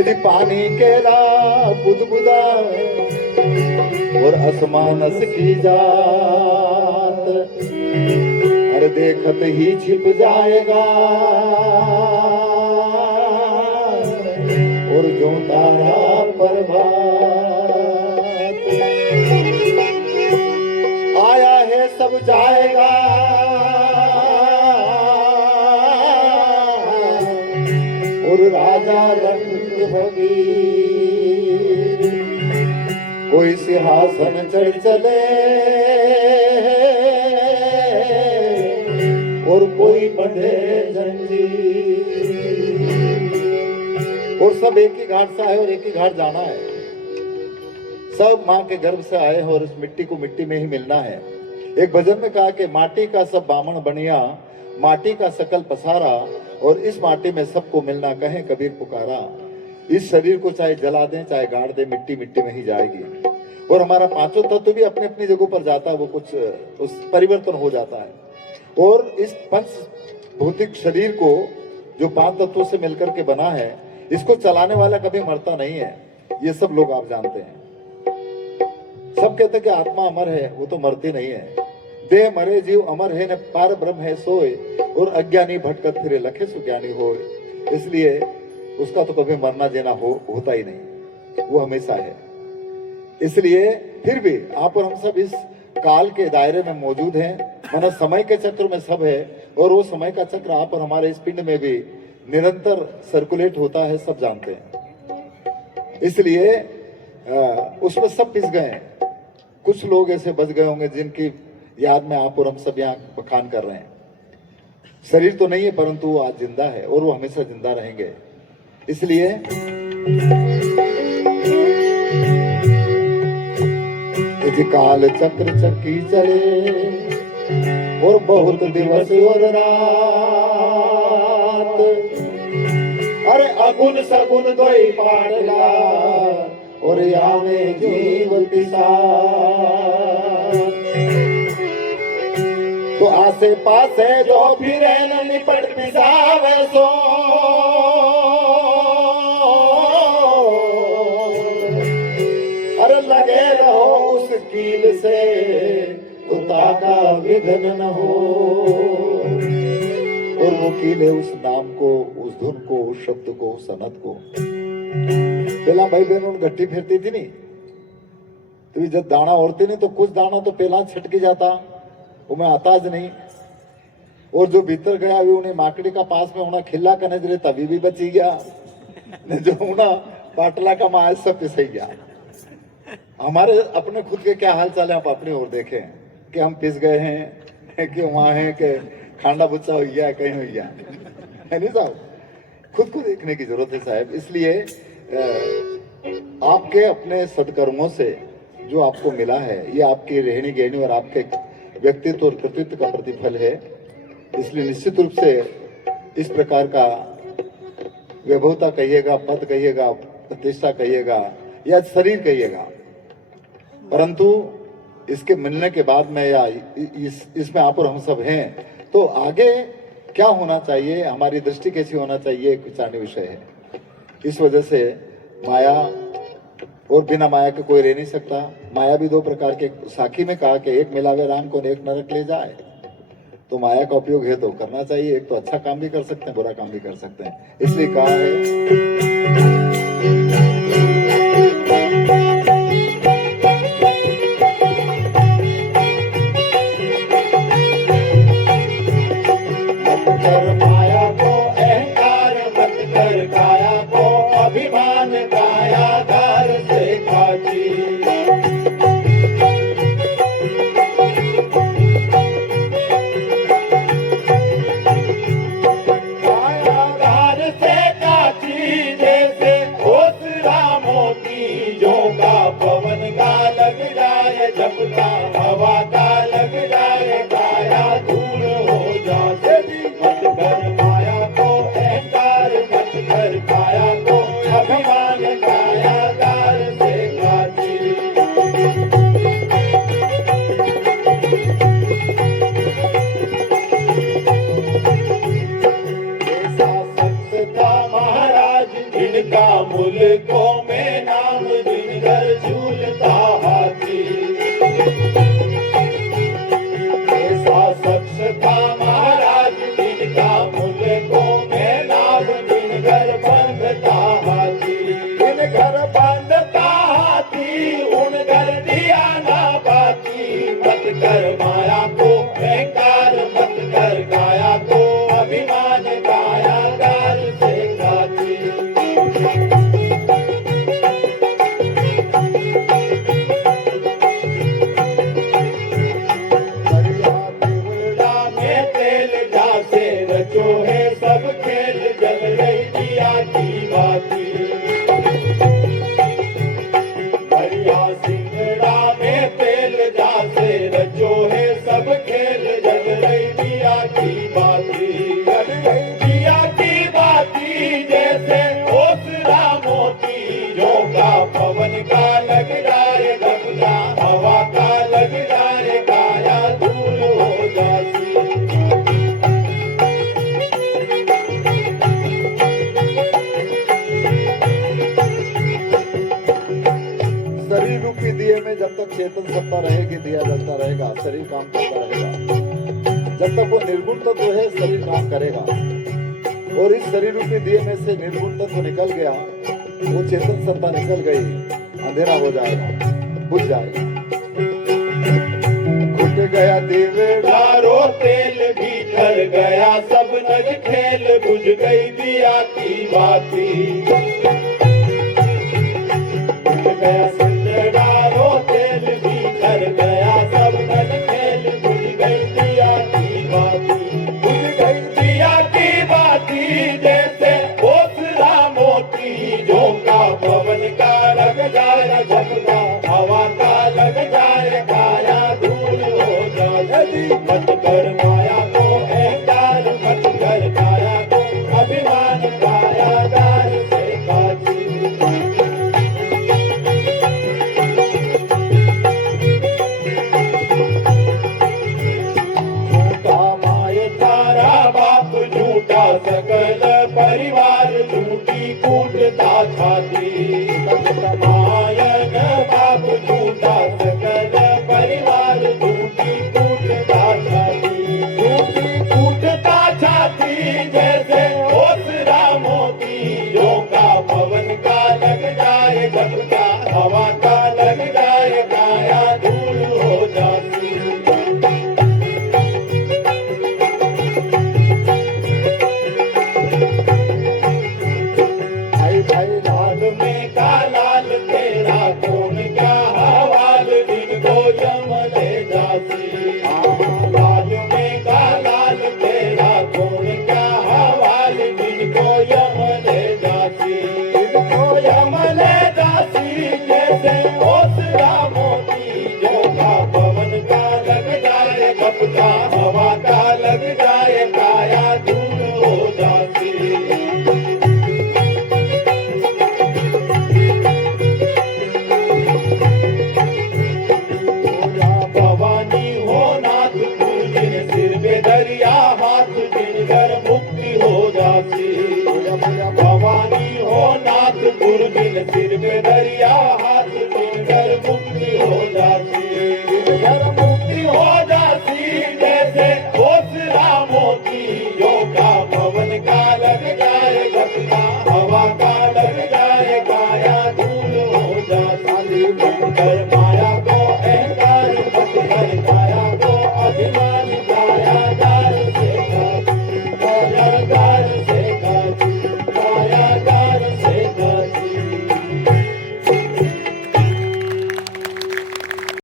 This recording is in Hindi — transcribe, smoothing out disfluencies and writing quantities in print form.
यदि पानी केला बुदबुदा और असमानस की जात, अरे देखत ही छिप जाएगा और जो तारा प्रभात। आया है सब जाएगा और राजा रंग भगीर, कोई सिंहासन चढ़ चले और कोई बढ़े जंजीर। और सब एक ही घाट से आए और एक ही घाट जाना है। सब माँ के गर्भ से आए और इस मिट्टी को मिट्टी में ही मिलना है। एक भजन में कहा कि माटी का सब बामण बनिया, माटी का सकल पसारा, और इस माटी में सबको मिलना कहे कबीर पुकारा। इस शरीर को चाहे जला दें चाहे गाड़ दें, मिट्टी मिट्टी में ही जाएगी। और हमारा पांचों तत्व भी अपनी अपनी जगहों पर जाता है, वो कुछ उस परिवर्तन हो जाता है। और इस पंच भौतिक शरीर को जो 5 तत्वों से मिलकर के बना है, इसको चलाने वाला कभी मरता नहीं है। ये सब लोग आप जानते हैं। सब कहते हैं कि आत्मा अमर है, वो तो मरती नहीं है। देह मरे जीव अमर है, न पार ब्रह्म है सोए, और अज्ञानी भटकत फिरे लखे सुज्ञानी होए। इसलिए उसका तो कभी मरना जीना होता ही नहीं, वो हमेशा है। इसलिए फिर भी आप और हम सब इस काल के दायरे में मौजूद हैं, माना समय के चक्र में सब है, और वो समय का चक्र आप और हमारे इस पिंड में भी निरंतर सर्कुलेट होता है, सब जानते हैं। इसलिए उसमें सब पिस गए हैं। कुछ लोग ऐसे बच गए होंगे जिनकी याद में आप और हम सब यहाँ बखान कर रहे हैं। शरीर तो नहीं है, परंतु वो आज जिंदा है और वो हमेशा जिंदा रहेंगे। इसलिए काल चक्र चक्की चले और बहुत दिवस और रात, अरे अगुन सगुन दोई पाड़ला और यावे जीव पिसाच। तो आसे पासे जो फिरे न निपट पिसावे सो, अरे लगे रहो उस कील से उताका विघ्न न हो। और वो कील है उस नाम को, उस धुन को, उस शब्द को, उस सनत को। पहला भाई बहनों गट्टी फेरती थी नहीं, तो जब दाना ओढ़ती नहीं तो कुछ दाना तो पहला छटकी जाता, वो मैं आता ज नहीं। और जो भीतर गया भी उन्हें माकड़ी का पास में होना खिल्ला करने दे तभी भी बची गया, जो होना पाटला का माँ सब पिस गया। हमारे अपने खुद के क्या हाल चाल है, आप अपनी ओर देखें कि हम पिस गए हैं कि वहां है कि खांडा बुच्चा हो गया, कहीं हो गया है नहीं साहब। खुद को देखने की जरूरत है साहब। इसलिए आपके अपने सदकर्मों से जो आपको मिला है, ये आपकी रहनी गहनी और आपके व्यक्तित्व और कृतित्व का प्रतिफल है। इसलिए निश्चित रूप से इस प्रकार का वैभवता कहिएगा, पद कहिएगा, प्रतिष्ठा कहिएगा या शरीर कहिएगा, परंतु इसके मिलने के बाद में या इसमें आप और हम सब हैं, तो आगे क्या होना चाहिए, हमारी दृष्टि कैसी होना चाहिए, एक विचारने विषय है। इस वजह से माया और बिना माया के कोई रह नहीं सकता। माया भी 2 प्रकार के, साखी में कहा कि एक मिलावे राम को एक नरक ले जाए। तो माया का उपयोग है तो करना चाहिए। एक तो अच्छा काम भी कर सकते हैं, बुरा काम भी कर सकते हैं। इसलिए कहा है महाराज जिनका मुल्कों में नाम, जिन घर झूलता हाथी। ऐसा शख्स था महाराज, जिनका मुल्कों में नाम, जिन घर बंधता हाथी। जिन घर बंधता हाथी, उन घर दिया ना बाती। मत कर माया को अहंकार, मत कर काया को अभिमान, काया गाल से गाती। रचो है सब खेल, जल रही दिया की बाती। बढ़िया सिंगड़ा में तेल जासे, रचो है सब खेल, जल रही दिया की बाती। जल रही दिया की बाती, जैसे ओसरा मोती। जो का पवन का लग जाए धबका, हवा का लग जाए काया धूल हो जाती। शरीर रूपी दिए में जब तक चेतन सत्ता रहेगी, दिया जलता रहेगा, शरीर काम करता रहेगा। जब तक वो निर्गुण तत्व है, शरीर काम करेगा। और इस शरीर रूपी दिए में से निर्गुण तत्व निकल गया, वो चेतन सत्ता निकल गई, अंधेरा हो जाएगा, बुझ जाएगा। घुट गया दीवदारो तेल, भीतर गया सब नग खेल, बुझ गई दिया की बाती। गया सिंदूरारो तेल, भीतर गया सब नग खेल, बुझ गई दिया की बाती। बुझ गई दिया की बाती, जैसे ओसरा मोती। जो का पवन का लग जाए झपका, हवा का लग जाए काया धूल हो जाए। मत कर माया को अहंकार, मत कर काया को अभिमान, काया गाल से काची। झूठा सकल परिवार, झूठी कूटता छाती। मायन बाप झूठा सकल परिवार, झूठी कूटता छाती। झूठी कूटता छाती, जैसे ओसरा मोती। जो का पवन का लग जाए झपका, हवा का लग जाए काया धूल हो जाती। हवा का लग जाए काया धूल हो जाती। भवानी हो नाथ, जिन सिर पे दरिया हाथ, जिन घर मुक्ति हो जाती। भवानी हो नाथ, जिन सिर पे दरिया हाथ, जिन घर मुक्ति हो जाती। घर मुक्ति हो जाती, जैसे ओसरा मोती। जो का पवन का लग जाए झपका, हवा का लग जाए काया धूल हो जाती।